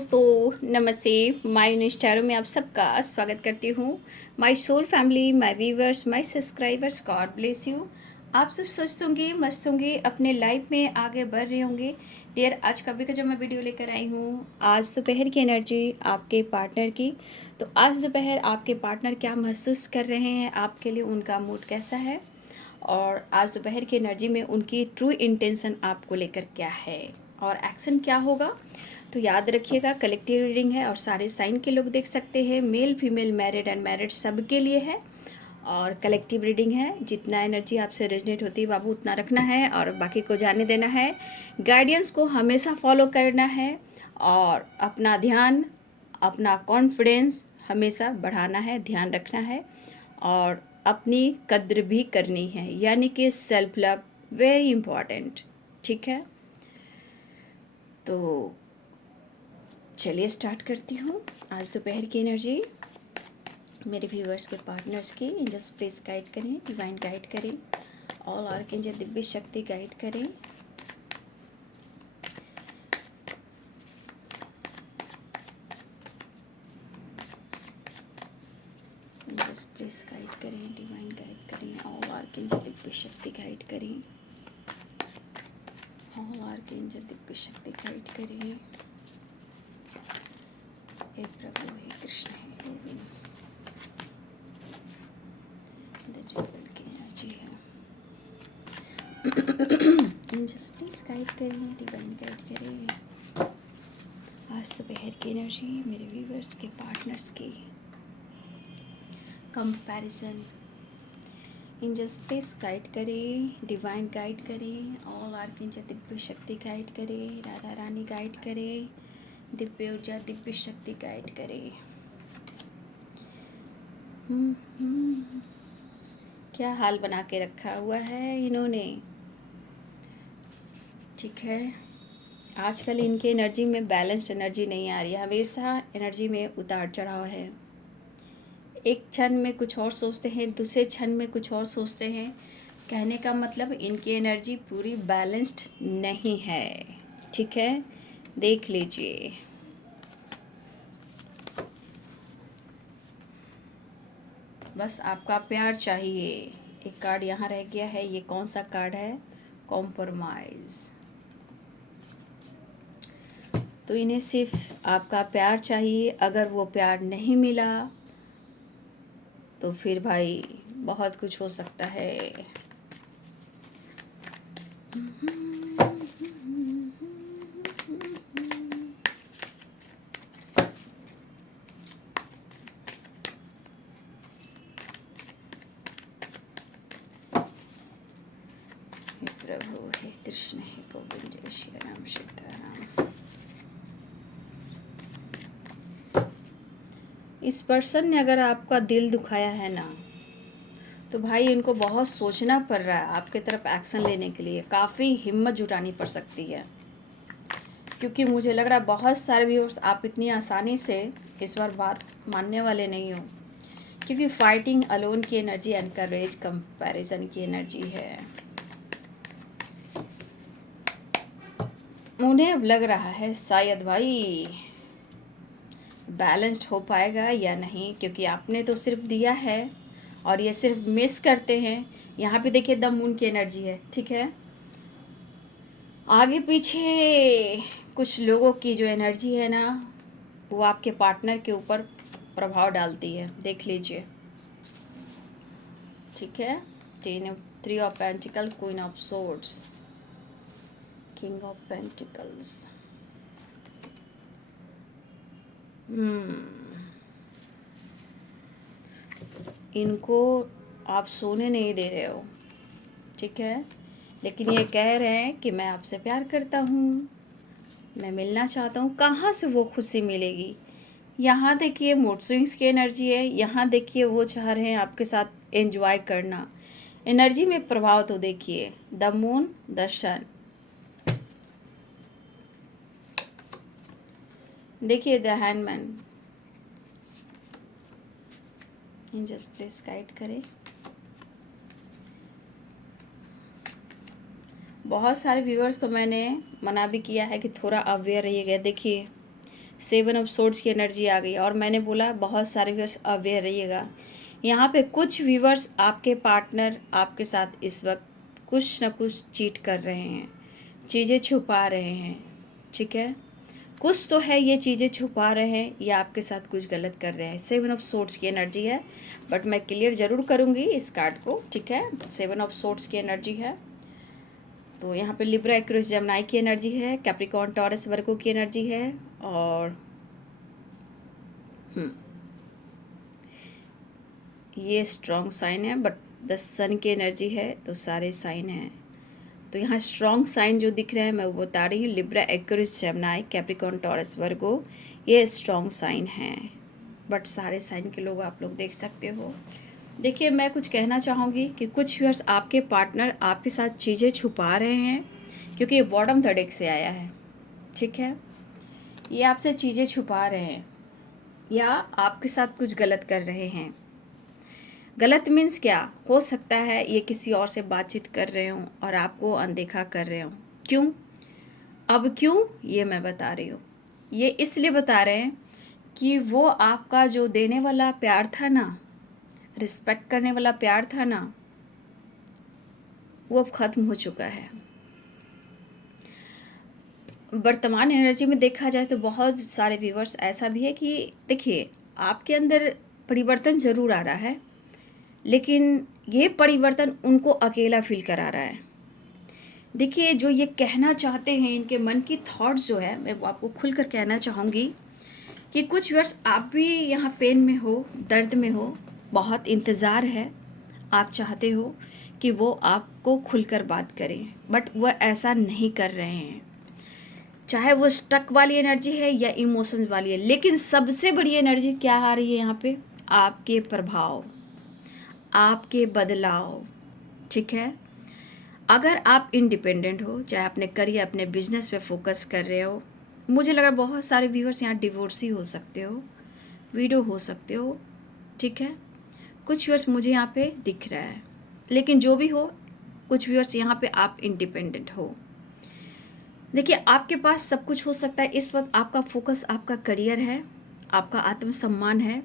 दोस्तों, नमस्ते। माय यूनिस्टारो में आप सबका स्वागत करती हूँ। My soul family, my viewers, my subscribers, God bless you. आप सब स्वस्थ होंगे, मस्त होंगे, अपने लाइफ में आगे बढ़ रहे होंगे। डियर, आज कभी का जो मैं वीडियो लेकर आई हूँ, आज दोपहर की एनर्जी आपके पार्टनर की। तो आज दोपहर आपके पार्टनर क्या महसूस कर रहे हैं, आपके लिए उनका मूड कैसा है, और आज दोपहर की एनर्जी में उनकी ट्रू इंटेंशन आपको लेकर क्या है और एक्शन क्या होगा। तो याद रखिएगा, कलेक्टिव रीडिंग है और सारे साइन के लोग देख सकते हैं। मेल, फीमेल, मैरिड, अनमैरिड सबके लिए है और कलेक्टिव रीडिंग है। जितना एनर्जी आपसे रेजनेट होती है बाबू उतना रखना है और बाकी को जाने देना है। गाइडेंस को हमेशा फॉलो करना है और अपना ध्यान, अपना कॉन्फिडेंस हमेशा बढ़ाना है, ध्यान रखना है और अपनी कद्र भी करनी है, यानी कि सेल्फ लव वेरी इम्पॉर्टेंट। ठीक है, तो चलिए स्टार्ट करती हूँ। आज दोपहर की एनर्जी मेरे व्यूअर्स के पार्टनर्स की एंजल्स प्लीज गाइड करें, डिवाइन गाइड करें, ऑल आर्कएंजल दिव्य शक्ति गाइड करें। एंजल्स प्लीज गाइड करें, डिवाइन गाइड करें, ऑल आर्कएंजल दिव्य शक्ति गाइड करें, ऑल आर्कएंजल दिव्य शक्ति गाइड करें। हे प्रभु, हे कृष्ण, हे गोविंद, ड्रिबल की एनर्जी है। एंजल्स प्लीज गाइड करें, डिवाइन गाइड करें। आज दोपहर की एनर्जी मेरे व्यूवर्स के पार्टनर्स की कंपैरिजन। एंजल्स प्लीज गाइड करें, डिवाइन गाइड करें, ऑल आर्कएंजल दिव्य शक्ति गाइड करें, राधा रानी गाइड करें, दिव्य ऊर्जा दिव्य शक्ति गाइड करें। क्या हाल बना के रखा हुआ है इन्होंने। ठीक है, आजकल इनकी एनर्जी में बैलेंस्ड एनर्जी नहीं आ रही है, हमेशा एनर्जी में उतार चढ़ाव है। एक क्षण में कुछ और सोचते हैं, दूसरे क्षण में कुछ और सोचते हैं। कहने का मतलब इनकी एनर्जी पूरी बैलेंस्ड नहीं है। ठीक है, देख लीजिए। बस आपका प्यार चाहिए। एक कार्ड यहाँ रह गया है, ये कौन सा कार्ड है? कॉम्प्रोमाइज़। तो इन्हें सिर्फ आपका प्यार चाहिए। अगर वो प्यार नहीं मिला तो फिर भाई बहुत कुछ हो सकता है। हे प्रभु, हे कृष्ण, हे गोविंद, जय श्री राम, सीताराम। इस पर्सन ने अगर आपका दिल दुखाया है ना, तो भाई इनको बहुत सोचना पड़ रहा है आपके तरफ एक्शन लेने के लिए। काफ़ी हिम्मत जुटानी पड़ सकती है, क्योंकि मुझे लग रहा है बहुत सारे व्यूअर्स आप इतनी आसानी से इस बार बात मानने वाले नहीं हो, क्योंकि फाइटिंग अलोन की एनर्जी, एनकरेज, कंपैरिजन की एनर्जी है। उन्हें अब लग रहा है शायद भाई बैलेंस्ड हो पाएगा या नहीं, क्योंकि आपने तो सिर्फ दिया है और ये सिर्फ मिस करते हैं। यहाँ पे देखिए द मून की एनर्जी है। ठीक है, आगे पीछे कुछ लोगों की जो एनर्जी है ना, वो आपके पार्टनर के ऊपर प्रभाव डालती है, देख लीजिए। ठीक है, three of pentacle, queen of swords, king of pentacles. इनको आप सोने नहीं दे रहे हो। ठीक है, लेकिन ये कह रहे हैं कि मैं आपसे प्यार करता हूँ, मैं मिलना चाहता हूँ। कहाँ से वो खुशी मिलेगी? यहाँ देखिए मूड स्विंग्स की एनर्जी है। यहाँ देखिए वो चाह रहे हैं आपके साथ एंजॉय करना। एनर्जी में प्रभाव तो देखिए, द मून, द सन। देखिए the hangman. Angels please guide करें। बहुत सारे व्यूअर्स को मैंने मना भी किया है कि थोड़ा अवेयर रहिएगा। देखिए 7 ऑफ सोर्ड्स की एनर्जी आ गई। और मैंने बोला बहुत सारे व्यूअर्स अवेयर रहिएगा, यहाँ पे कुछ व्यूअर्स आपके पार्टनर आपके साथ इस वक्त कुछ ना कुछ चीट कर रहे हैं, चीज़ें छुपा रहे हैं, ठीक है। कुछ तो है, ये चीज़ें छुपा रहे हैं या आपके साथ कुछ गलत कर रहे हैं। 7 ऑफ सोर्ड्स की एनर्जी है, बट मैं क्लियर ज़रूर करूँगी इस कार्ड को, ठीक है। 7 ऑफ सोर्ड्स की एनर्जी है। तो यहाँ पे लिब्रा, एक्वेरियस, जेमिनी की एनर्जी है, कैप्रिकॉर्न, टॉरस, वर्गो की एनर्जी है। और ये स्ट्रॉन्ग साइन है, बट द सन की एनर्जी है, तो सारे साइन हैं। तो यहाँ स्ट्रॉन्ग साइन जो दिख रहे हैं मैं वो बता रही हूँ। Libra, Aquarius, Gemini, Capricorn, Taurus, Virgo, ये स्ट्रॉन्ग साइन हैं, बट सारे साइन के लोग आप लोग देख सकते हो। देखिए, मैं कुछ कहना चाहूँगी कि कुछ व्यूअर्स आपके पार्टनर आपके साथ चीज़ें छुपा रहे हैं, क्योंकि ये बॉटम थर्ड डेक से आया है, ठीक है। ये आपसे चीज़ें छुपा रहे हैं या आपके साथ कुछ गलत कर रहे हैं। गलत मीन्स क्या हो सकता है, ये किसी और से बातचीत कर रहे हों और आपको अनदेखा कर रहे हों। क्यों? अब क्यों, ये मैं बता रही हूँ। ये इसलिए बता रहे हैं कि वो आपका जो देने वाला प्यार था ना, रिस्पेक्ट करने वाला प्यार था ना, वो अब ख़त्म हो चुका है। वर्तमान एनर्जी में देखा जाए तो बहुत सारे व्यूवर्स ऐसा भी है कि देखिए, आपके अंदर परिवर्तन ज़रूर आ रहा है, लेकिन ये परिवर्तन उनको अकेला फील करा रहा है। देखिए, जो ये कहना चाहते हैं, इनके मन की थॉट्स जो है, मैं वो आपको खुलकर कहना चाहूँगी कि कुछ व्यूअर्स आप भी यहाँ पेन में हो, दर्द में हो, बहुत इंतज़ार है, आप चाहते हो कि वो आपको खुलकर बात करें, बट वह ऐसा नहीं कर रहे हैं। चाहे वो स्टक वाली एनर्जी है या इमोशंस वाली है, लेकिन सबसे बड़ी एनर्जी क्या आ रही है यहाँ पे? आपके प्रभाव, आपके बदलाव, ठीक है। अगर आप इंडिपेंडेंट हो, चाहे अपने करियर, अपने बिजनेस पे फोकस कर रहे हो, मुझे लगा बहुत सारे व्यूअर्स यहाँ डिवोर्सी हो सकते हो, विडो हो सकते हो, ठीक है। कुछ व्यूअर्स मुझे यहाँ पे दिख रहा है, लेकिन जो भी हो, कुछ व्यूअर्स यहाँ पे आप इंडिपेंडेंट हो। देखिए, आपके पास सब कुछ हो सकता है। इस वक्त आपका फोकस आपका करियर है, आपका आत्मसम्मान है,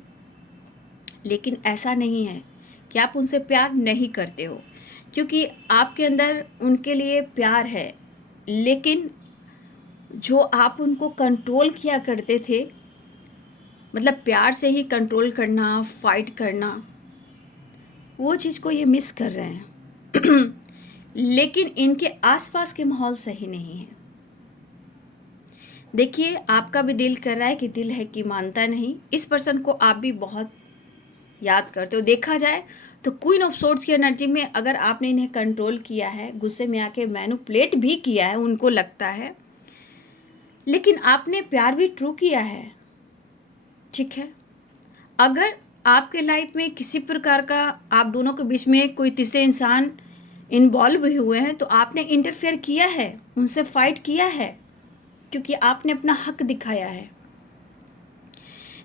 लेकिन ऐसा नहीं है कि आप उनसे प्यार नहीं करते हो, क्योंकि आपके अंदर उनके लिए प्यार है, लेकिन जो आप उनको कंट्रोल किया करते थे, मतलब प्यार से ही कंट्रोल करना, फाइट करना, वो चीज़ को ये मिस कर रहे हैं। लेकिन इनके आसपास के माहौल सही नहीं है। देखिए, आपका भी दिल कर रहा है कि दिल है कि मानता नहीं। इस पर्सन को आप भी बहुत याद करते हो। देखा जाए तो क्वीन ऑफ सोर्ड्स की एनर्जी में अगर आपने इन्हें कंट्रोल किया है, गुस्से में आके मैनिपुलेट भी किया है, उनको लगता है, लेकिन आपने प्यार भी ट्रू किया है, ठीक है। अगर आपके लाइफ में किसी प्रकार का आप दोनों के बीच में कोई तीसरे इंसान इन्वॉल्व भी हुए हैं, तो आपने इंटरफेयर किया है, उनसे फाइट किया है, क्योंकि आपने अपना हक दिखाया है।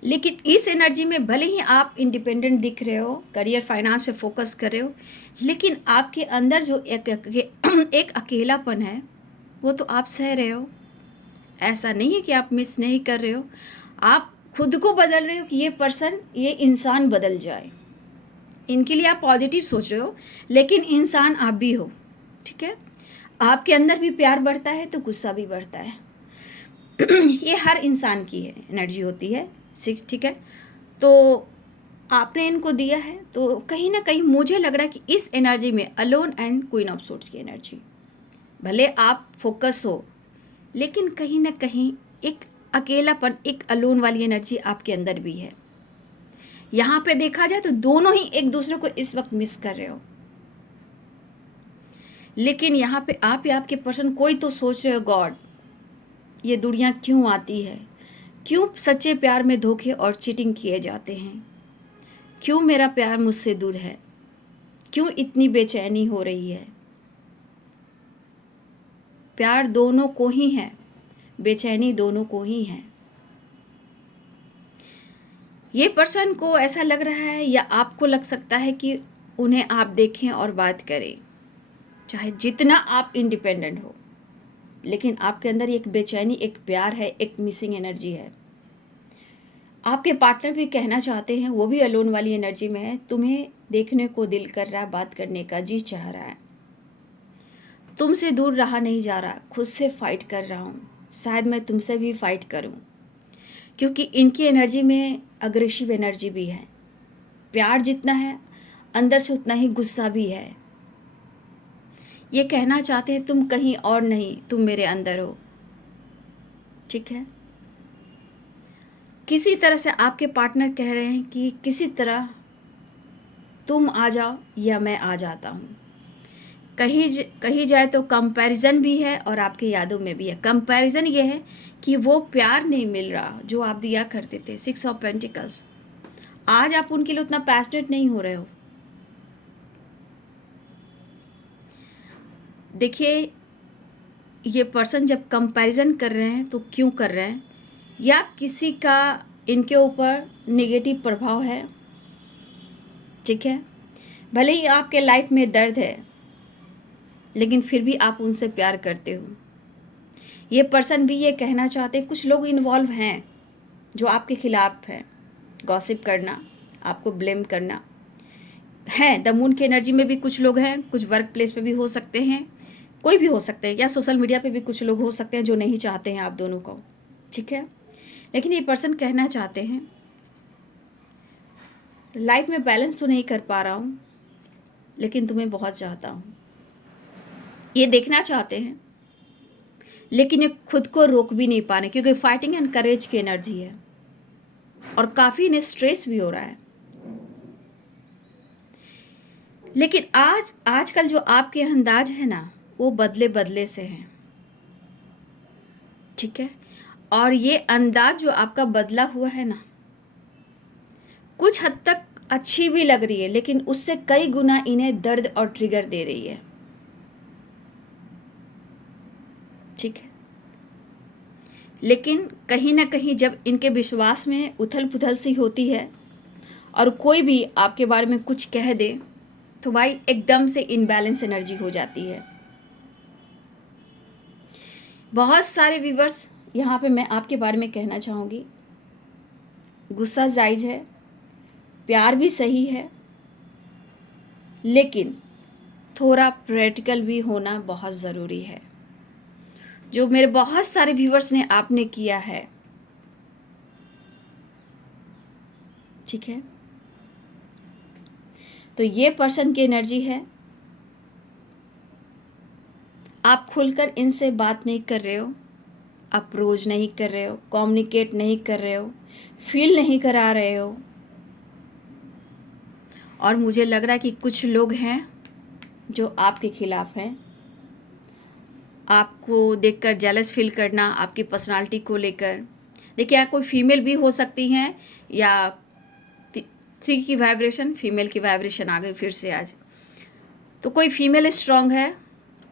लेकिन इस एनर्जी में भले ही आप इंडिपेंडेंट दिख रहे हो, करियर, फाइनेंस पे फोकस कर रहे हो, लेकिन आपके अंदर जो एक अकेलापन है, वो तो आप सह रहे हो। ऐसा नहीं है कि आप मिस नहीं कर रहे हो, आप खुद को बदल रहे हो कि ये पर्सन, ये इंसान बदल जाए। इनके लिए आप पॉजिटिव सोच रहे हो, लेकिन इंसान आप भी हो, ठीक है। आपके अंदर भी प्यार बढ़ता है तो गुस्सा भी बढ़ता है। ये हर इंसान की है एनर्जी होती है, ठीक है। तो आपने इनको दिया है, तो कहीं ना कहीं मुझे लग रहा है कि इस एनर्जी में alone and queen of swords की एनर्जी, भले आप फोकस हो, लेकिन कहीं ना कहीं एक अकेलापन, एक अलोन वाली एनर्जी आपके अंदर भी है। यहाँ पे देखा जाए तो दोनों ही एक दूसरे को इस वक्त मिस कर रहे हो, लेकिन यहाँ पे आप या आपके पर्सन कोई तो सोच रहे हो, गॉड, ये दुनिया क्यों आती है, क्यों सच्चे प्यार में धोखे और चीटिंग किए जाते हैं, क्यों मेरा प्यार मुझसे दूर है, क्यों इतनी बेचैनी हो रही है। प्यार दोनों को ही है, बेचैनी दोनों को ही है। ये पर्सन को ऐसा लग रहा है या आपको लग सकता है कि उन्हें आप देखें और बात करें, चाहे जितना आप इंडिपेंडेंट हो, लेकिन आपके अंदर एक बेचैनी, एक प्यार है, एक मिसिंग एनर्जी है। आपके पार्टनर भी कहना चाहते हैं, वो भी अलोन वाली एनर्जी में है, तुम्हें देखने को दिल कर रहा है, बात करने का जी चाह रहा है, तुमसे दूर रहा नहीं जा रहा, खुद से फाइट कर रहा हूँ, शायद मैं तुमसे भी फाइट करूँ, क्योंकि इनकी एनर्जी में अग्रेसिव एनर्जी भी है। प्यार जितना है अंदर से उतना ही गुस्सा भी है। ये कहना चाहते हैं तुम कहीं और नहीं, तुम मेरे अंदर हो। ठीक है, किसी तरह से आपके पार्टनर कह रहे हैं कि किसी तरह तुम आ जाओ या मैं आ जाता हूँ। कही जाए तो कंपैरिजन भी है और आपके यादों में भी है। कंपैरिजन ये है कि वो प्यार नहीं मिल रहा जो आप दिया करते थे। 6 ऑफ पेंटिकल्स, आज आप उनके लिए उतना पैशनेट नहीं हो रहे हो। देखिए, ये पर्सन जब कंपैरिजन कर रहे हैं तो क्यों कर रहे हैं, या किसी का इनके ऊपर नेगेटिव प्रभाव है। ठीक है, भले ही आपके लाइफ में दर्द है लेकिन फिर भी आप उनसे प्यार करते हो। ये पर्सन भी ये कहना चाहते हैं, कुछ लोग इन्वॉल्व हैं जो आपके खिलाफ हैं, गॉसिप करना, आपको ब्लेम करना है। द मून की एनर्जी में भी कुछ लोग हैं, कुछ वर्क प्लेस पे भी हो सकते हैं, कोई भी हो सकते हैं, या सोशल मीडिया पे भी कुछ लोग हो सकते हैं जो नहीं चाहते हैं आप दोनों को। ठीक है, लेकिन ये पर्सन कहना चाहते हैं लाइफ में बैलेंस तो नहीं कर पा रहा हूँ लेकिन तुम्हें बहुत चाहता हूँ। ये देखना चाहते हैं लेकिन ये खुद को रोक भी नहीं पा रहे, क्योंकि फाइटिंग एंड करेज की एनर्जी है और काफ़ी इन्हें स्ट्रेस भी हो रहा है। लेकिन आजकल जो आपके अंदाज है ना, वो बदले बदले से हैं। ठीक है, और ये अंदाज जो आपका बदला हुआ है ना, कुछ हद तक अच्छी भी लग रही है लेकिन उससे कई गुना इन्हें दर्द और ट्रिगर दे रही है। ठीक है, लेकिन कहीं ना कहीं जब इनके विश्वास में उथल पुथल सी होती है और कोई भी आपके बारे में कुछ कह दे तो भाई एकदम से इनबैलेंस एनर्जी हो जाती है। बहुत सारे व्यूवर्स, यहाँ पे मैं आपके बारे में कहना चाहूँगी, गुस्सा जायज़ है, प्यार भी सही है, लेकिन थोड़ा प्रैक्टिकल भी होना बहुत ज़रूरी है। जो मेरे बहुत सारे व्यूवर्स ने आपने किया है। ठीक है, तो ये पर्सन की एनर्जी है, आप खुलकर इनसे बात नहीं कर रहे हो, अप्रोच नहीं कर रहे हो, कम्युनिकेट नहीं कर रहे हो, फील नहीं करा रहे हो। और मुझे लग रहा है कि कुछ लोग हैं जो आपके खिलाफ हैं, आपको देखकर जेलस फील करना, आपकी पर्सनालिटी को लेकर। देखिए, यहाँ कोई फीमेल भी हो सकती हैं, या 3 की वाइब्रेशन, फीमेल की वाइब्रेशन आ गई फिर से आज। तो कोई फीमेल स्ट्रांग है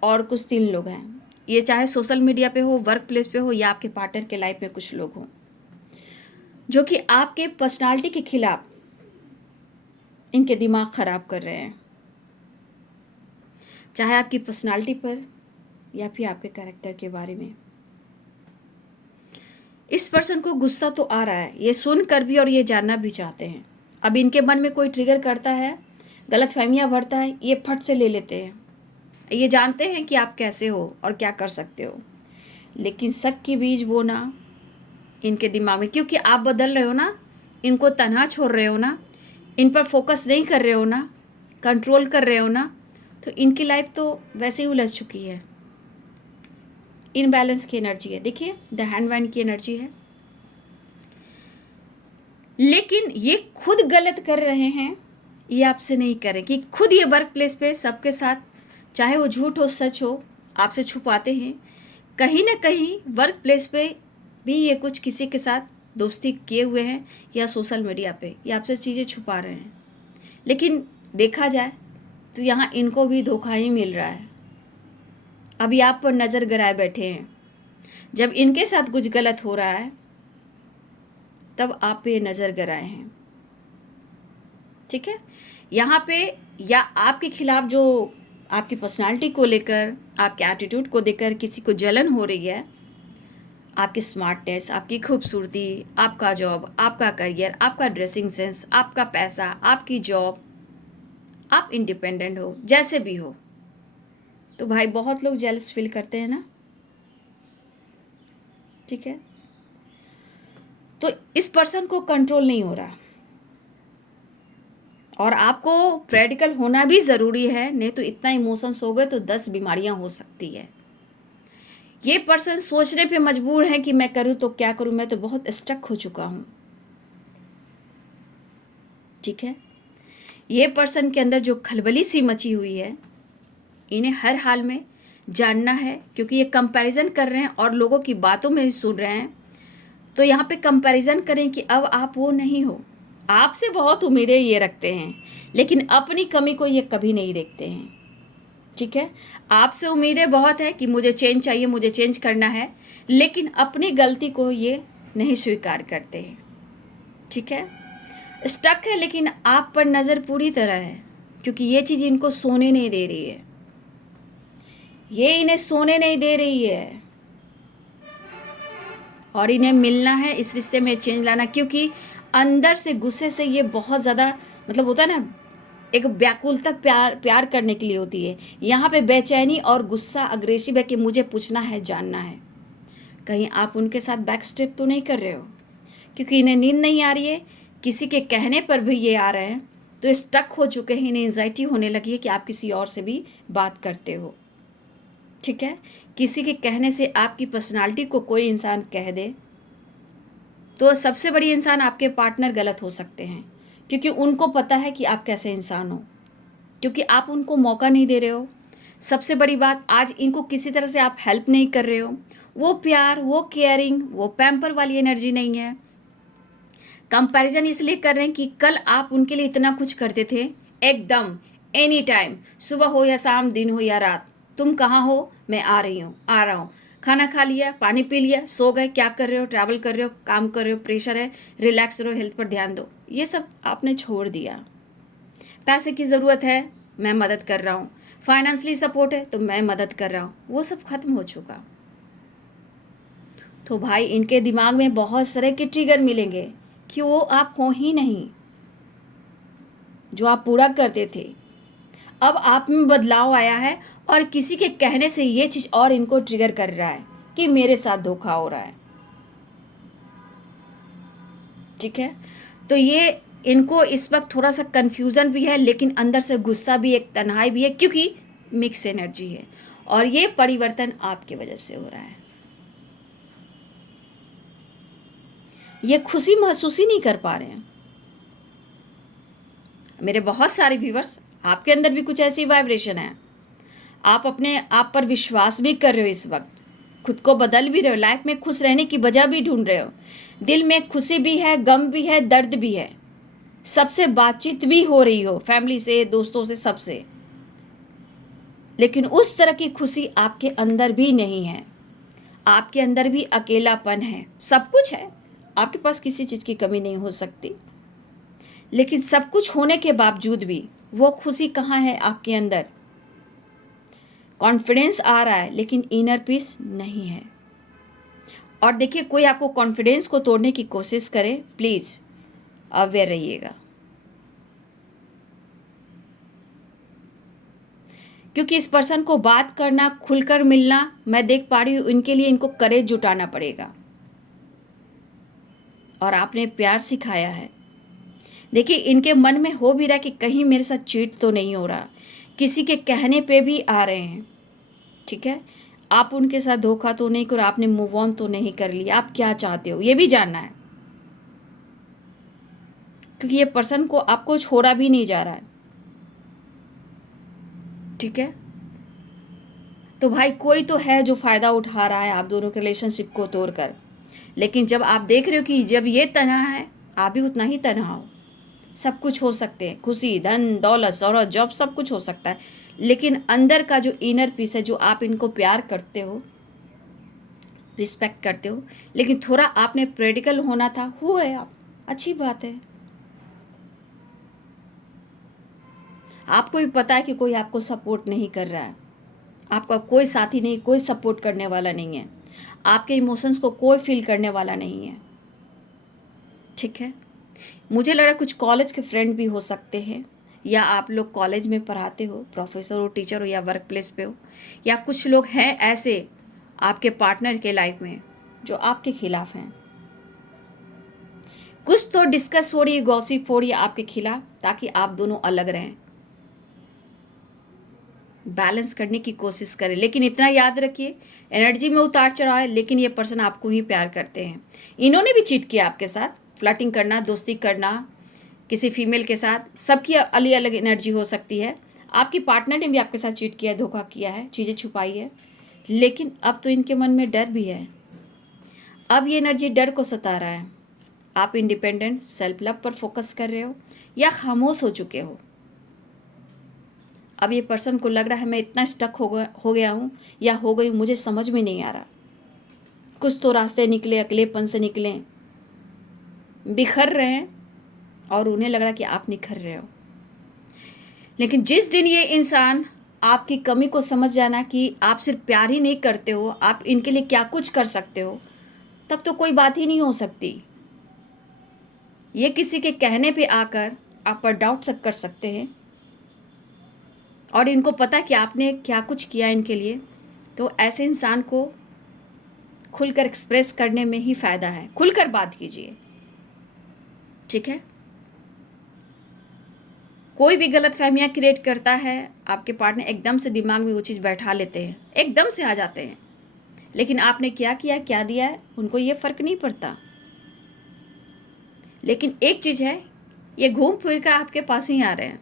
और कुछ 3 लोग हैं। ये चाहे सोशल मीडिया पे हो, वर्क प्लेस पे हो, या आपके पार्टनर के लाइफ में कुछ लोग हों जो कि आपके पर्सनालिटी के खिलाफ इनके दिमाग ख़राब कर रहे हैं, चाहे आपकी पर्सनालिटी पर या फिर आपके कैरेक्टर के बारे में। इस पर्सन को गुस्सा तो आ रहा है, ये सुनकर भी, और ये जानना भी चाहते हैं। अब इनके मन में कोई ट्रिगर करता है, गलत फहमियाँ भरता है, ये फट से ले लेते हैं। ये जानते हैं कि आप कैसे हो और क्या कर सकते हो, लेकिन शक के बीज बोना इनके दिमाग में, क्योंकि आप बदल रहे हो ना, इनको तनहा छोड़ रहे हो ना, इन पर फोकस नहीं कर रहे हो ना, कंट्रोल कर रहे हो ना, तो इनकी लाइफ तो वैसे ही उलझ चुकी है। इनबैलेंस की एनर्जी है। देखिए, द हैंडमैन की एनर्जी है, लेकिन ये खुद गलत कर रहे हैं, ये आपसे नहीं करें कि खुद ये वर्क प्लेस पे सबके साथ, चाहे वो झूठ हो सच हो, आपसे छुपाते हैं। कहीं ना कहीं वर्क प्लेस पे भी ये कुछ किसी के साथ दोस्ती किए हुए हैं, या सोशल मीडिया पे ये आपसे चीज़ें छुपा रहे हैं। लेकिन देखा जाए तो यहाँ इनको भी धोखा ही मिल रहा है। अभी आप पर नज़र गड़ाए बैठे हैं, जब इनके साथ कुछ गलत हो रहा है तब आप पे नज़र गड़ाए हैं। ठीक है, यहाँ पे या आपके खिलाफ जो आपकी पर्सनालिटी को लेकर, आपके एटीट्यूड को देकर किसी को जलन हो रही है, आपकी स्मार्टनेस, आपकी खूबसूरती, आपका जॉब, आपका करियर, आपका ड्रेसिंग सेंस, आपका पैसा, आपकी जॉब, आप इंडिपेंडेंट हो, जैसे भी हो, तो भाई बहुत लोग जेलस फील करते हैं ना। ठीक है, तो इस पर्सन को कंट्रोल नहीं हो रहा, और आपको प्रैक्टिकल होना भी ज़रूरी है, नहीं तो इतना इमोशंस हो गए तो 10 बीमारियां हो सकती है। ये पर्सन सोचने पे मजबूर है कि मैं करूँ तो क्या करूँ, मैं तो बहुत स्टक हो चुका हूँ। ठीक है, ये पर्सन के अंदर जो खलबली सी मची हुई है, इन्हें हर हाल में जानना है, क्योंकि ये कंपैरिजन कर रहे हैं और लोगों की बातों में भी सुन रहे हैं। तो यहाँ पे कंपैरिजन करें कि अब आप वो नहीं हो। आपसे बहुत उम्मीदें ये रखते हैं, लेकिन अपनी कमी को ये कभी नहीं देखते हैं। ठीक है, आपसे उम्मीदें बहुत है कि मुझे चेंज चाहिए, मुझे चेंज करना है, लेकिन अपनी गलती को ये नहीं स्वीकार करते हैं। ठीक है, स्टक है, लेकिन आप पर नज़र पूरी तरह है, क्योंकि ये चीज़ इनको सोने नहीं दे रही है, ये इन्हें सोने नहीं दे रही है, और इन्हें मिलना है, इस रिश्ते में चेंज लाना, क्योंकि अंदर से गुस्से से ये बहुत ज़्यादा, मतलब होता है ना, एक व्याकुलता प्यार प्यार करने के लिए होती है। यहाँ पे बेचैनी और गुस्सा अग्रेसिव है कि मुझे पूछना है, जानना है। कहीं आप उनके साथ बैक स्टेप तो नहीं कर रहे हो, क्योंकि इन्हें नींद नहीं आ रही है, किसी के कहने पर भी ये आ रहे हैं, तो स्टक हो चुके हैं, इन्हें एंजाइटी होने लगी है कि आप किसी और से भी बात करते हो। ठीक है, किसी के कहने से आपकी पर्सनालिटी को कोई इंसान कह दे, तो सबसे बड़ी इंसान आपके पार्टनर गलत हो सकते हैं, क्योंकि उनको पता है कि आप कैसे इंसान हो, क्योंकि आप उनको मौका नहीं दे रहे हो। सबसे बड़ी बात, आज इनको किसी तरह से आप हेल्प नहीं कर रहे हो। वो प्यार, वो केयरिंग, वो पैम्पर वाली एनर्जी नहीं है। कंपैरिजन इसलिए कर रहे हैं कि कल आप उनके लिए इतना कुछ करते थे, एकदम एनी टाइम, सुबह हो या शाम, दिन हो या रात, तुम कहाँ हो, मैं आ रही हूँ, आ रहा हूँ, खाना खा लिया, पानी पी लिया, सो गए, क्या कर रहे हो, ट्रैवल कर रहे हो, काम कर रहे हो, प्रेशर है, रिलैक्स रहो, हेल्थ पर ध्यान दो, ये सब आपने छोड़ दिया। पैसे की ज़रूरत है, मैं मदद कर रहा हूँ, फाइनेंशियली सपोर्ट है तो मैं मदद कर रहा हूँ, वो सब खत्म हो चुका। तो भाई इनके दिमाग में बहुत सारे के ट्रिगर मिलेंगे कि वो आप हो ही नहीं, जो आप पूरा करते थे। अब आप में बदलाव आया है, और किसी के कहने से ये चीज़ और इनको ट्रिगर कर रहा है कि मेरे साथ धोखा हो रहा है। ठीक है, तो ये इनको इस वक्त थोड़ा सा कन्फ्यूज़न भी है, लेकिन अंदर से गुस्सा भी, एक तन्हाई भी है, क्योंकि मिक्स एनर्जी है, और ये परिवर्तन आपकी वजह से हो रहा है। ये खुशी महसूस ही नहीं कर पा रहे हैं। मेरे बहुत सारे व्यूवर्स, आपके अंदर भी कुछ ऐसी वाइब्रेशन है, आप अपने आप पर विश्वास भी कर रहे हो, इस वक्त खुद को बदल भी रहे हो, लाइफ में खुश रहने की वजह भी ढूंढ रहे हो, दिल में खुशी भी है, गम भी है, दर्द भी है, सबसे बातचीत भी हो रही हो, फैमिली से, दोस्तों से, सबसे, लेकिन उस तरह की खुशी आपके अंदर भी नहीं है। आपके अंदर भी अकेलापन है। सब कुछ है, आपके पास किसी चीज़ की कमी नहीं हो सकती, लेकिन सब कुछ होने के बावजूद भी वो खुशी कहाँ है आपके अंदर। कॉन्फिडेंस आ रहा है, लेकिन इनर पीस नहीं है। और देखिए, कोई आपको कॉन्फिडेंस को तोड़ने की कोशिश करे, प्लीज़ अवेयर रहिएगा, क्योंकि इस पर्सन को बात करना, खुलकर मिलना, मैं देख पा रही हूँ, इनके लिए इनको करेज जुटाना पड़ेगा, और आपने प्यार सिखाया है। देखिए, इनके मन में हो भी रहा है कि कहीं मेरे साथ चीट तो नहीं हो रहा, किसी के कहने पे भी आ रहे हैं। ठीक है, आप उनके साथ धोखा तो नहीं कर, आपने मूव ऑन तो नहीं कर लिया, आप क्या चाहते हो ये भी जानना है, क्योंकि ये पर्सन को आपको छोड़ा भी नहीं जा रहा है। ठीक है, तो भाई कोई तो है जो फ़ायदा उठा रहा है आप दोनों के रिलेशनशिप को तोड़कर, लेकिन जब आप देख रहे हो कि जब ये तनहा है, आप भी उतना ही तनहा हो। सब कुछ हो सकते हैं, खुशी, धन, दौलत, शोहरत, जॉब, सब कुछ हो सकता है, लेकिन अंदर का जो इनर पीस है, जो आप इनको प्यार करते हो, रिस्पेक्ट करते हो, लेकिन थोड़ा आपने प्रैक्टिकल होना था, हुए आप, अच्छी बात है। आपको भी पता है कि कोई आपको सपोर्ट नहीं कर रहा है, आपका कोई साथी नहीं, कोई सपोर्ट करने वाला नहीं है, आपके इमोशंस को कोई फील करने वाला नहीं है, ठीक है। मुझे लग रहा है कुछ कॉलेज के फ्रेंड भी हो सकते हैं, या आप लोग कॉलेज में पढ़ाते हो, प्रोफेसर हो, टीचर हो, या वर्क प्लेस पे हो, या कुछ लोग हैं ऐसे आपके पार्टनर के लाइफ में जो आपके खिलाफ हैं। कुछ तो डिस्कस हो रही है, गॉसिप हो रही है आपके खिलाफ, ताकि आप दोनों अलग रहें, बैलेंस करने की कोशिश करें। लेकिन इतना याद रखिए, एनर्जी में उतार चढ़ाव है, लेकिन ये पर्सन आपको ही प्यार करते हैं। इन्होंने भी चीट किया आपके साथ, फ्लर्टिंग करना, दोस्ती करना किसी फीमेल के साथ, सबकी अलग अलग एनर्जी हो सकती है। आपकी पार्टनर ने भी आपके साथ चीट किया है, धोखा किया है, चीज़ें छुपाई है, लेकिन अब तो इनके मन में डर भी है। अब ये एनर्जी डर को सता रहा है। आप इंडिपेंडेंट सेल्फ लव पर फोकस कर रहे हो या खामोश हो चुके हो। अब ये पर्सन को लग रहा है मैं इतना स्टक हो गया हूँ या हो गई, मुझे समझ में नहीं आ रहा। कुछ तो रास्ते निकले, अकेलेपन से निकले, बिखर रहे हैं, और उन्हें लग रहा कि आप निखर रहे हो। लेकिन जिस दिन ये इंसान आपकी कमी को समझ जाना कि आप सिर्फ प्यार ही नहीं करते हो, आप इनके लिए क्या कुछ कर सकते हो, तब तो कोई बात ही नहीं हो सकती। ये किसी के कहने पे आकर आप पर डाउट सब कर सकते हैं, और इनको पता कि आपने क्या कुछ किया इनके लिए। तो ऐसे इंसान को खुलकर एक्सप्रेस करने में ही फ़ायदा है। खुलकर बात कीजिए, ठीक है। कोई भी गलत फहमियाँ क्रिएट करता है, आपके पार्टनर एकदम से दिमाग में वो चीज़ बैठा लेते हैं, एकदम से आ जाते हैं। लेकिन आपने क्या किया, क्या दिया है, उनको ये फ़र्क नहीं पड़ता। लेकिन एक चीज़ है, ये घूम फिर कर आपके पास ही आ रहे हैं।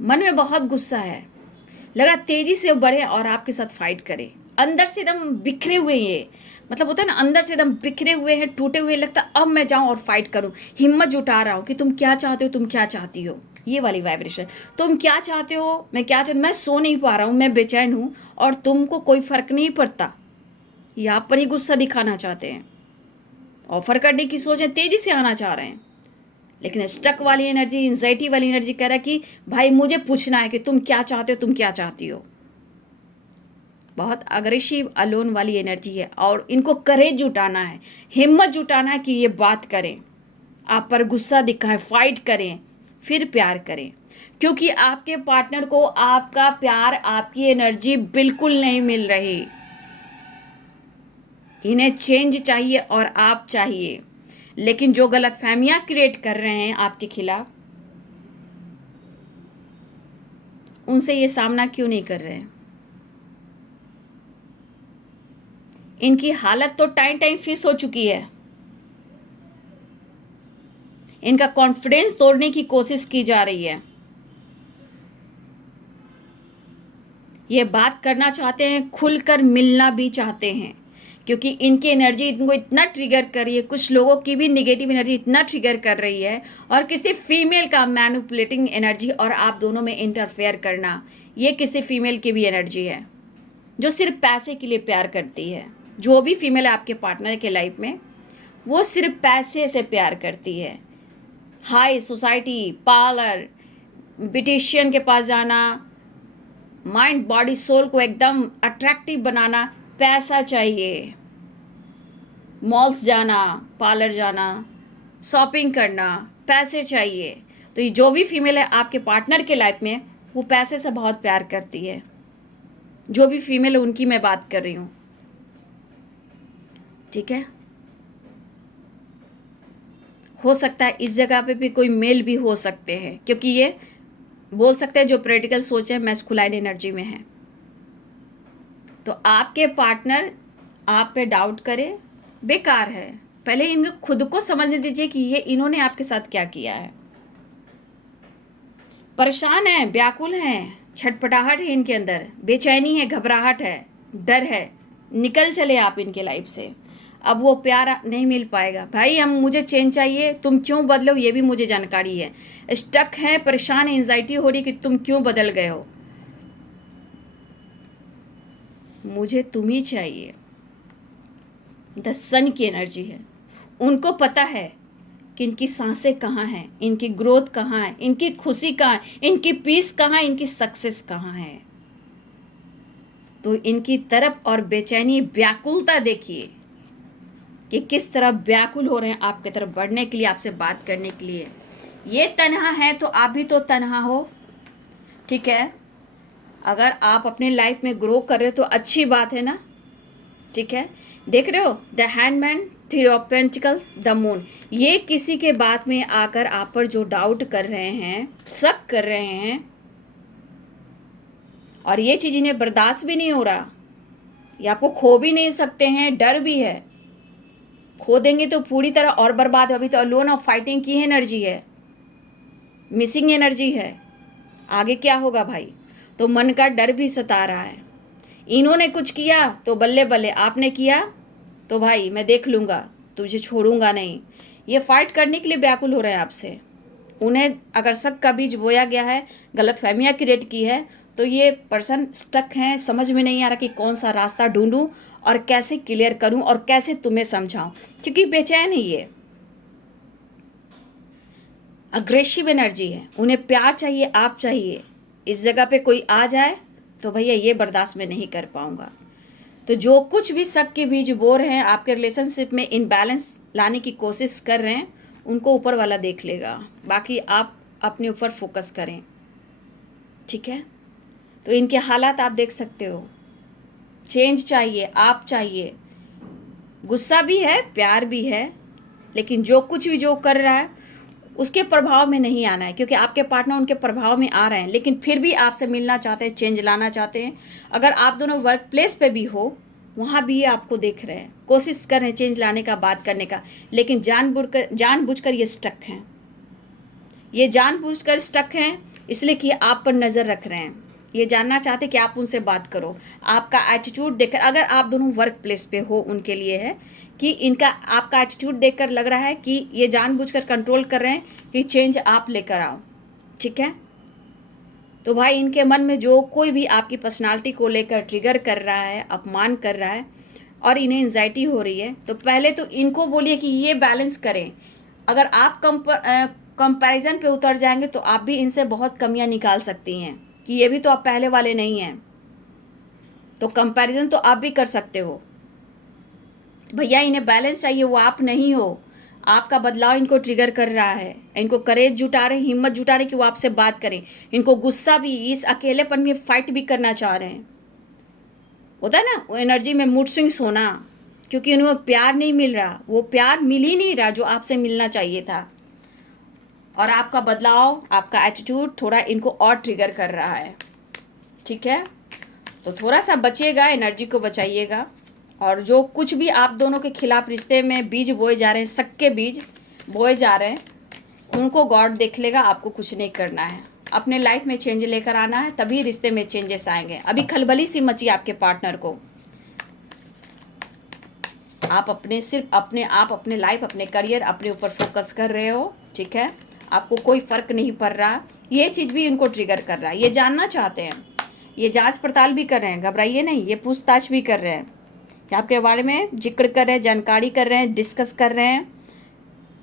मन में बहुत गुस्सा है, लगा तेज़ी से बढ़े और आपके साथ फाइट करें। अंदर से एकदम बिखरे हुए, ये मतलब होता है ना, अंदर से एकदम बिखरे हुए हैं, टूटे हुए, लगता अब मैं जाऊं और फाइट करूं। हिम्मत जुटा रहा हूं कि तुम क्या चाहते हो, तुम क्या चाहती हो, ये वाली वाइब्रेशन। तुम क्या चाहते हो, मैं क्या चाहती, मैं सो नहीं पा रहा हूँ, मैं बेचैन हूँ, और तुमको कोई फ़र्क नहीं पड़ता। ये आप पर ही गुस्सा दिखाना चाहते हैं, ऑफर करने की सोच है, तेज़ी से आना चाह रहे हैं। लेकिन स्टक वाली एनर्जी, एंजाइटी वाली एनर्जी कह रहा है कि भाई मुझे पूछना है कि तुम क्या चाहते हो, तुम क्या चाहती हो। बहुत अग्रेसिव अलोन वाली एनर्जी है, और इनको करेज जुटाना है, हिम्मत जुटाना है कि ये बात करें, आप पर गुस्सा दिखाएं, फाइट करें, फिर प्यार करें। क्योंकि आपके पार्टनर को आपका प्यार, आपकी एनर्जी बिल्कुल नहीं मिल रही। इन्हें चेंज चाहिए और आप चाहिए। लेकिन जो गलतफहमियां क्रिएट कर रहे हैं आपके खिलाफ, उनसे ये सामना क्यों नहीं कर रहे हैं? इनकी हालत तो टाइम टाइम फिक्स हो चुकी है। इनका कॉन्फिडेंस तोड़ने की कोशिश की जा रही है। ये बात करना चाहते हैं, खुलकर मिलना भी चाहते हैं, क्योंकि इनकी एनर्जी इनको इतना ट्रिगर कर रही है, कुछ लोगों की भी नेगेटिव एनर्जी इतना ट्रिगर कर रही है, और किसी फीमेल का मैनिपुलेटिंग एनर्जी और आप दोनों में इंटरफेयर करना, ये किसी फीमेल की भी एनर्जी है जो सिर्फ पैसे के लिए प्यार करती है। जो भी फीमेल है आपके पार्टनर के लाइफ में, वो सिर्फ पैसे से प्यार करती है। हाई सोसाइटी, पार्लर, ब्यूटिशियन के पास जाना, माइंड बॉडी सोल को एकदम अट्रैक्टिव बनाना, पैसा चाहिए। मॉल्स जाना, पार्लर जाना, शॉपिंग करना, पैसे चाहिए। तो ये जो भी फीमेल है आपके पार्टनर के लाइफ में, वो पैसे से बहुत प्यार करती है। जो भी फीमेल है उनकी मैं बात कर रही हूँ, ठीक है। हो सकता है इस जगह पे भी कोई मेल भी हो सकते हैं, क्योंकि ये बोल सकते हैं जो प्रैक्टिकल सोच है मैस्कुलाइन एनर्जी में है। तो आपके पार्टनर आप पे डाउट करे, बेकार है। पहले इनको खुद को समझने दीजिए कि ये इन्होंने आपके साथ क्या किया है। परेशान है, व्याकुल हैं, छटपटाहट है इनके अंदर, बेचैनी है, घबराहट है, डर है। निकल चले आप इनके लाइफ से। अब वो प्यार नहीं मिल पाएगा। भाई मुझे चेंज चाहिए, तुम क्यों बदलो ये भी मुझे जानकारी है। स्टक है, परेशान है, एंजाइटी हो रही कि तुम क्यों बदल गए हो, मुझे तुम ही चाहिए। द सन की एनर्जी है। उनको पता है कि इनकी सांसें कहाँ हैं, इनकी ग्रोथ कहाँ है, इनकी खुशी कहाँ है, इनकी पीस कहाँ है, इनकी सक्सेस कहाँ है। तो इनकी तरफ और बेचैनी, व्याकुलता देखिए कि किस तरह व्याकुल हो रहे हैं आपके तरफ बढ़ने के लिए, आपसे बात करने के लिए। ये तन्हा है तो आप भी तो तन्हा हो, ठीक है। अगर आप अपने लाइफ में ग्रो कर रहे हो तो अच्छी बात है ना, ठीक है। देख रहे हो, the handman, three of pentacles, the moon. ये किसी के बात में आकर आप पर जो डाउट कर रहे हैं, शक कर रहे हैं, और ये चीज़ इन्हें बर्दाश्त भी नहीं हो रहा, ये आपको खो भी नहीं सकते हैं, डर भी है। खो देंगे तो पूरी तरह और बर्बाद है। अभी तो अलोन ऑफ फाइटिंग की एनर्जी है, मिसिंग एनर्जी है। आगे क्या होगा भाई? तो मन का डर भी सता रहा है। इन्होंने कुछ किया तो बल्ले बल्ले, आपने किया तो भाई मैं देख लूँगा, तुझे छोड़ूंगा नहीं। ये फाइट करने के लिए व्याकुल हो रहे हैं आपसे। उन्हें अगर शक का बीज बोया गया है, गलतफहमियां क्रिएट की है, तो ये पर्सन स्टक हैं, समझ में नहीं आ रहा कि कौन सा रास्ता ढूंढूं और कैसे क्लियर करूं और कैसे तुम्हें समझाऊं, क्योंकि बेचैन है ये। अग्रेसिव एनर्जी है, उन्हें प्यार चाहिए, आप चाहिए। इस जगह पे कोई आ जाए तो भैया ये बर्दाश्त में नहीं कर पाऊंगा। तो जो कुछ भी शक के बीज बो रहे हैं, आपके रिलेशनशिप में इनबैलेंस लाने की कोशिश कर रहे हैं, उनको ऊपर वाला देख लेगा। बाकी आप अपने ऊपर फोकस करें, ठीक है। तो इनके हालात आप देख सकते हो। चेंज चाहिए, आप चाहिए, गुस्सा भी है, प्यार भी है, लेकिन जो कुछ भी जो कर रहा है उसके प्रभाव में नहीं आना है, क्योंकि आपके पार्टनर उनके प्रभाव में आ रहे हैं, लेकिन फिर भी आपसे मिलना चाहते हैं, चेंज लाना चाहते हैं। अगर आप दोनों वर्क प्लेस पे भी हो, वहाँ भी ये आपको देख रहे हैं, कोशिश कर रहे हैं चेंज लाने का, बात करने का, लेकिन जानबूझकर ये स्टक हैं। ये जानबूझकर स्टक हैं इसलिए कि आप पर नज़र रख रहे हैं। ये जानना चाहते कि आप उनसे बात करो। आपका एटीट्यूड देखकर, अगर आप दोनों वर्क प्लेस पे हो, उनके लिए है कि इनका आपका एटीट्यूड देखकर लग रहा है कि ये जानबूझकर कंट्रोल कर रहे हैं कि चेंज आप लेकर आओ, ठीक है। तो भाई इनके मन में जो कोई भी आपकी पर्सनालिटी को लेकर ट्रिगर कर रहा है, अपमान कर रहा है और इन्हें एंजाइटी हो रही है, तो पहले तो इनको बोलिए कि ये बैलेंस करें। अगर आप कंपैरिजन पे उतर जाएंगे तो आप भी इनसे बहुत कमियां निकाल सकती हैं कि ये भी तो आप पहले वाले नहीं हैं। तो कंपैरिजन तो आप भी कर सकते हो। भैया इन्हें बैलेंस चाहिए, वो आप नहीं हो। आपका बदलाव इनको ट्रिगर कर रहा है, इनको करेज जुटा रहे, हिम्मत जुटा रहे कि वो आपसे बात करें। इनको गुस्सा भी, इस अकेलेपन में फाइट भी करना चाह रहे हैं। होता है ना वो एनर्जी में मूड स्विंग्स होना, क्योंकि उन्हें प्यार नहीं मिल रहा, वो प्यार मिल ही नहीं रहा जो आपसे मिलना चाहिए था। और आपका बदलाव, आपका एटीट्यूड थोड़ा इनको और ट्रिगर कर रहा है, ठीक है। तो थोड़ा सा बचिएगा, एनर्जी को बचाइएगा। और जो कुछ भी आप दोनों के खिलाफ रिश्ते में बीज बोए जा रहे हैं, शक के बीज बोए जा रहे हैं, उनको गॉड देख लेगा। आपको कुछ नहीं करना है, अपने लाइफ में चेंज लेकर आना है, तभी रिश्ते में चेंजेस आएंगे। अभी खलबली सी मची आपके पार्टनर को। आप अपने लाइफ, अपने करियर, अपने ऊपर फोकस कर रहे हो, ठीक है। आपको कोई फ़र्क नहीं पड़ रहा। ये चीज़ भी इनको ट्रिगर कर रहा है, ये जानना चाहते हैं, ये जांच पड़ताल भी कर रहे हैं, घबराइए नहीं। ये पूछताछ भी कर रहे हैं कि आपके बारे में जिक्र कर रहे हैं, जानकारी कर रहे हैं, डिस्कस कर रहे हैं,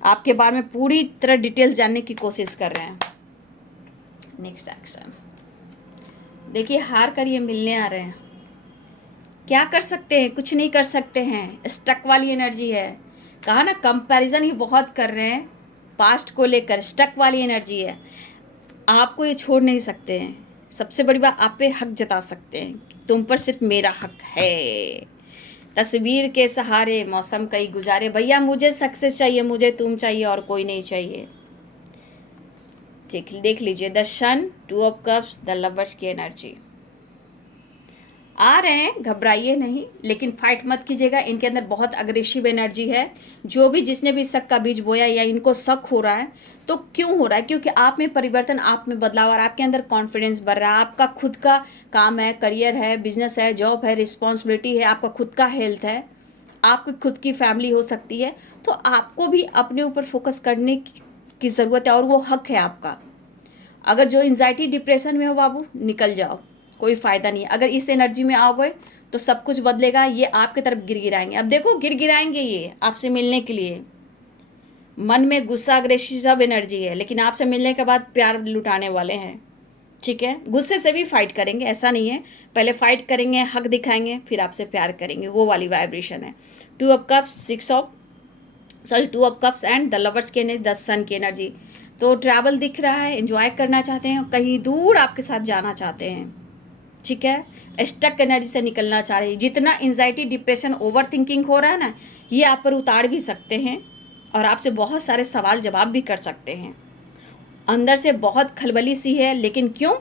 आपके बारे में पूरी तरह डिटेल्स जानने की कोशिश कर रहे हैं। नेक्स्ट एक्शन देखिए, हार कर ये मिलने आ रहे हैं। क्या कर सकते हैं? कुछ नहीं कर सकते हैं, स्टक वाली एनर्जी है। कहा ना, कंपैरिजन ही बहुत कर रहे हैं पास्ट को लेकर, स्टक वाली एनर्जी है। आपको ये छोड़ नहीं सकते हैं। सबसे बड़ी बात, आप पे हक जता सकते हैं, तुम पर सिर्फ मेरा हक है। तस्वीर के सहारे मौसम कई गुजारे, भैया मुझे सक्सेस चाहिए, मुझे तुम चाहिए और कोई नहीं चाहिए। देख लीजिए, the sun, 2 of cups, the lovers की एनर्जी आ रहे हैं। घबराइए नहीं, लेकिन फाइट मत कीजिएगा। इनके अंदर बहुत अग्रेसिव एनर्जी है। जो भी, जिसने भी शक का बीज बोया या इनको शक हो रहा है, तो क्यों हो रहा है? क्योंकि आप में परिवर्तन, आप में बदलाव, और आपके अंदर कॉन्फिडेंस बढ़ रहा है। आपका खुद का काम है, करियर है, बिजनेस है, जॉब है, रिस्पॉन्सिबिलिटी है, आपका खुद का हेल्थ है, आपकी खुद की फैमिली हो सकती है। तो आपको भी अपने ऊपर फोकस करने की ज़रूरत है, और वो हक है आपका। अगर जो एंजाइटी डिप्रेशन में हो, बाबू निकल जाओ, कोई फ़ायदा नहीं। अगर इस एनर्जी में आओगे तो सब कुछ बदलेगा। ये आपके तरफ गिर गिराएंगे। अब देखो, गिर गिराएंगे ये आपसे मिलने के लिए। मन में गुस्सा, अग्रेसिव सब एनर्जी है, लेकिन आपसे मिलने के बाद प्यार लुटाने वाले हैं। ठीक है, गुस्से से भी फाइट करेंगे, ऐसा नहीं है, पहले फाइट करेंगे, हक दिखाएंगे, फिर आपसे प्यार करेंगे, वो वाली वाइब्रेशन है। 2 of cups, 2 of cups and the lovers की एनर्जी, द सन की एनर्जी। तो ट्रैवल दिख रहा है, एंजॉय करना चाहते हैं, कहीं दूर आपके साथ जाना चाहते हैं, ठीक है, स्टक एनर्जी से निकलना चाह रहे हैं। जितना एंजाइटी, डिप्रेशन, ओवर थिंकिंग हो रहा है ना, ये आप पर उतार भी सकते हैं और आपसे बहुत सारे सवाल जवाब भी कर सकते हैं। अंदर से बहुत खलबली सी है, लेकिन क्यों?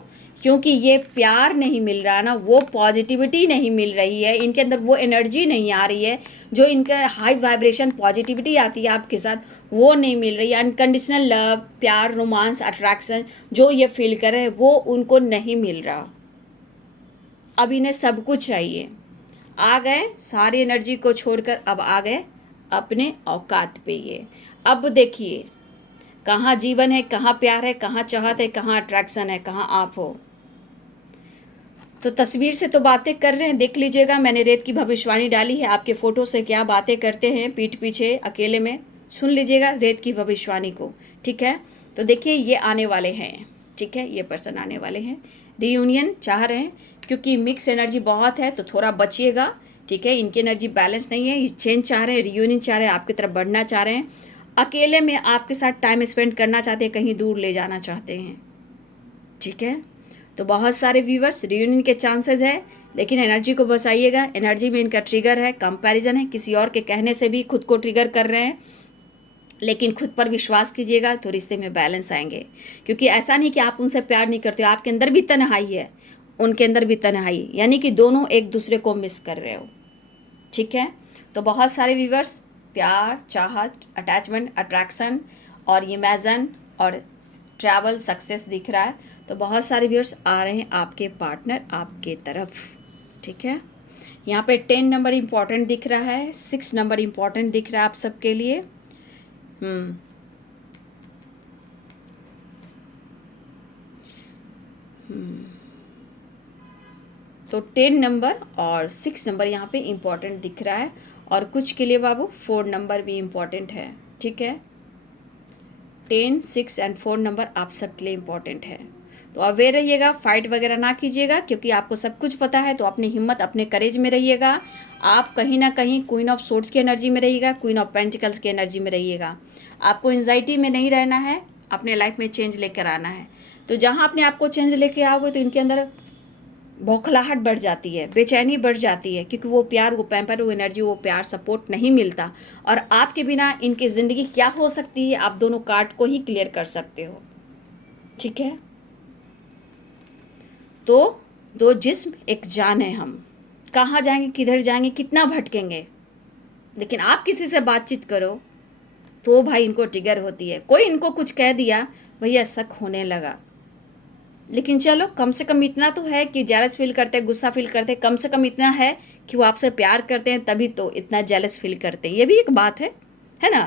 क्योंकि ये प्यार नहीं मिल रहा ना, वो पॉजिटिविटी नहीं मिल रही है, इनके अंदर वो एनर्जी नहीं आ रही है जो इनका हाई वाइब्रेशन पॉजिटिविटी आती है आपके साथ, वो नहीं मिल रही है। अनकंडीशनल लव, प्यार, रोमांस, अट्रैक्शन जो ये फील कर रहे हैं वो उनको नहीं मिल रहा। अब इन्हें सब कुछ चाहिए, आ गए सारी एनर्जी को छोड़कर, अब आ गए अपने औकात पे ये। अब देखिए कहाँ जीवन है, कहाँ प्यार है, कहाँ चाहत है, कहाँ अट्रैक्शन है, कहाँ आप हो। तो तस्वीर से तो बातें कर रहे हैं, देख लीजिएगा, मैंने रेत की भविष्यवाणी डाली है, आपके फ़ोटो से क्या बातें करते हैं पीठ पीछे अकेले में, सुन लीजिएगा रेत की भविष्यवाणी को, ठीक है। तो देखिए ये आने वाले हैं, ठीक है, ये पर्सन आने वाले हैं, रीयूनियन चाह रहे हैं, क्योंकि मिक्स एनर्जी बहुत है तो थोड़ा बचिएगा, ठीक है। इनकी एनर्जी बैलेंस नहीं है, ये चेंज चाह रहे हैं, रीयूनियन चाह रहे हैं, आपकी तरफ बढ़ना चाह रहे हैं, अकेले में आपके साथ टाइम स्पेंड करना चाहते हैं, कहीं दूर ले जाना चाहते हैं, ठीक है। तो बहुत सारे व्यूवर्स रियूनियन के चांसेस है, लेकिन एनर्जी को बचाइएगा, एनर्जी में इनका ट्रिगर है, कंपैरिजन है, किसी और के कहने से भी खुद को ट्रिगर कर रहे हैं, लेकिन खुद पर विश्वास कीजिएगा तो रिश्ते में बैलेंस आएंगे। क्योंकि ऐसा नहीं कि आप उनसे प्यार नहीं करते हो, आपके अंदर भी तन्हाई है, उनके अंदर भी तन्हाई, यानी कि दोनों एक दूसरे को मिस कर रहे हो, ठीक है। तो बहुत सारे व्यूवर्स प्यार, चाहत, अटैचमेंट, अट्रैक्शन और इमेजिन और ट्रैवल सक्सेस दिख रहा है। तो बहुत सारे व्यूअर्स आ रहे हैं आपके पार्टनर आपके तरफ, ठीक है। यहाँ पे 10 नंबर इम्पॉर्टेंट दिख रहा है, 6 नंबर इम्पॉर्टेंट दिख रहा है आप सबके लिए। तो 10 नंबर और 6 नंबर यहाँ पे इम्पॉर्टेंट दिख रहा है, और कुछ के लिए बाबू 4 नंबर भी इम्पॉर्टेंट है, ठीक है। 10, 6 एंड 4 नंबर आप सबके लिए इम्पॉर्टेंट है। तो अवेयर रहिएगा, फाइट वगैरह ना कीजिएगा, क्योंकि आपको सब कुछ पता है, तो अपनी हिम्मत, अपने करेज में रहिएगा। आप कहीं ना कहीं क्वीन ऑफ सोर्ड्स की एनर्जी में रहिएगा, क्वीन ऑफ पेंटिकल्स की एनर्जी में रहिएगा। आपको एंजाइटी में नहीं रहना है, अपने लाइफ में चेंज लेकर आना है। तो जहाँ अपने आप को चेंज लेके आओगे तो इनके अंदर बौखलाहट बढ़ जाती है, बेचैनी बढ़ जाती है, क्योंकि वो प्यार, वो पैम्पर, वो एनर्जी, वो प्यार, सपोर्ट नहीं मिलता। और आपके बिना इनकी ज़िंदगी क्या हो सकती है, आप दोनों कार्ड को ही क्लियर कर सकते हो, ठीक है। तो 2 जिस्म एक जान है, हम कहाँ जाएंगे, किधर जाएंगे, कितना भटकेंगे, लेकिन आप किसी से बातचीत करो तो भाई इनको ट्रिगर होती है। कोई इनको कुछ कह दिया, भैया शक होने लगा। लेकिन चलो कम से कम इतना तो है कि जेलस फील करते हैं, गुस्सा फील करते हैं, कम से कम इतना है कि वो आपसे प्यार करते हैं, तभी तो इतना जेलस फील करते हैं, ये भी एक बात है ना।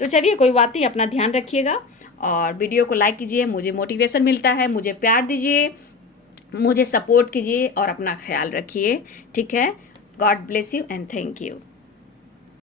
तो चलिए कोई बात नहीं, अपना ध्यान रखिएगा और वीडियो को लाइक कीजिए, मुझे मोटिवेशन मिलता है, मुझे प्यार दीजिए, मुझे सपोर्ट कीजिए और अपना ख्याल रखिए, ठीक है। God bless you and thank you.